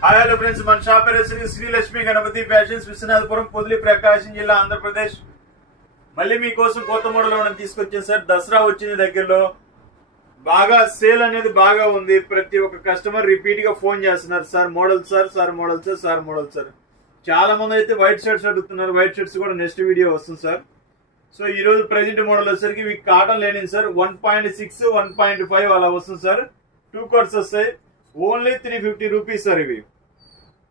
Hi hello friends, మన shop పేరు Srilakshmi Ganapati fashions, Viswanathapuram, Podili, ప్రకాశం జిల్లా, ఆంధ్రప్రదేశ్. మళ్ళీ మీకోసం కొత్త మోడల్ మనం తీసుకొచ్చాం సార్. దసరా వచ్చింది దగ్గరలో, బాగా సేల్ అనేది బాగా ఉంది. ప్రతి ఒక్క కస్టమర్ రిపీట్ గా ఫోన్ చేస్తున్నారు, sir model sir, sir model sir, sir model sir. చాలా మంది అయితే వైట్ షర్ట్స్ అడుగుతున్నారు. వైట్ షర్ట్స్ కూడా నెక్స్ట్ వీడియో వస్తుంది సార్. సో ఈ రోజు ప్రెజెంట్ మోడల్ వచ్చేసరికి ఇవి కాటన్ లేనింది సార్. 1.6, 1.5 అలా వస్తుంది సార్. 2 కట్స్ వస్తాయి. Only 350 rupees sir. ఇవి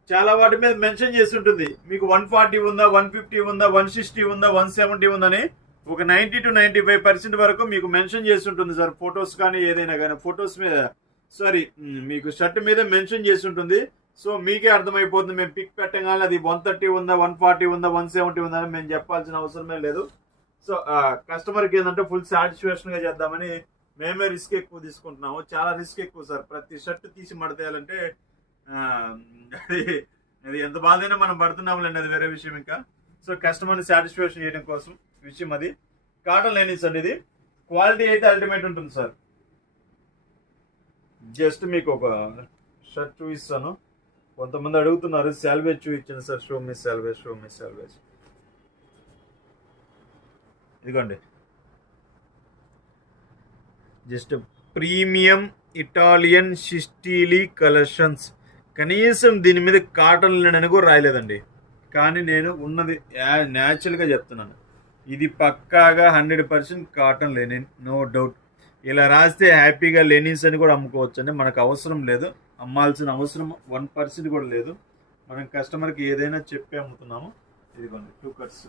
చాలా వాటి మీద మెన్షన్ చేసి ఉంటుంది, మీకు 140 ఉందా, 150 ఉందా, 160 ఉందా, 170 ఉందని ఒక 90 to 95% వరకు మీకు మెన్షన్ చేసి ఉంటుంది సార్. ఫొటోస్ కానీ ఏదైనా కానీ ఫొటోస్ మీద మీకు షర్ట్ మీద మెన్షన్ చేసి ఉంటుంది. సో మీకే అర్థమైపోతుంది. మేము పిక్ పెట్టగానే అది 130 ఉందా, 140 ఉందా, 170 ఉందా అని మేము చెప్పాల్సిన అవసరమే లేదు. సో కస్టమర్కి ఏంటంటే ఫుల్ సాటిస్ఫాక్షన్ గా చేద్దామని మేమే రిస్క్ ఎక్కువ తీసుకుంటున్నాము. చాలా రిస్క్ ఎక్కువ సార్. ప్రతి షర్ట్ తీసి మడతేయాలంటే అది ఎంత బాధైనా మనం పడుతున్నాంలేండి, అది వేరే విషయం. ఇంకా సో కస్టమర్ని సాటిస్ఫాక్షన్ చేయడం కోసం విషయం అది. కాటన్ లైనింగ్స్ అండి. ఇది క్వాలిటీ అయితే అల్టిమేట్ ఉంటుంది సార్. జస్ట్ మీకు ఒక షర్ట్ చూపిస్తాను. కొంతమంది అడుగుతున్నారు సాల్వేజ్ చూపించండి sir. Show me salvage, show me salvage. ఇదిగోండి, జస్ట్ ప్రీమియం ఇటాలియన్ షిస్టీలీ కలెక్షన్స్. కనీసం దీని మీద కాటన్ లేనని కూడా రాయలేదండి, కానీ నేను ఉన్నది న్యాచురల్గా చెప్తున్నాను. ఇది పక్కాగా 100% కాటన్ లెనిన్, నో డౌట్. ఇలా రాస్తే హ్యాపీగా లెనిన్స్ అని కూడా అమ్ముకోవచ్చు అండి. మనకు అవసరం లేదు, అమ్మాల్సిన అవసరం 1% కూడా లేదు. మనం కస్టమర్కి ఏదైనా చెప్పి అమ్ముతున్నాము. ఇదిగోండి 2 కట్స్.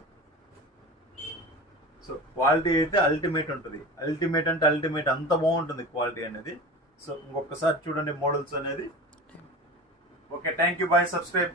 సో క్వాలిటీ అయితే అల్టిమేట్ ఉంటుంది. అల్టిమేట్ అంటే అల్టిమేట్, అంత బాగుంటుంది క్వాలిటీ అనేది. సో ఇంకొకసారి చూడండి మోడల్స్ అనేది. Okay, thank you, bye, subscribe.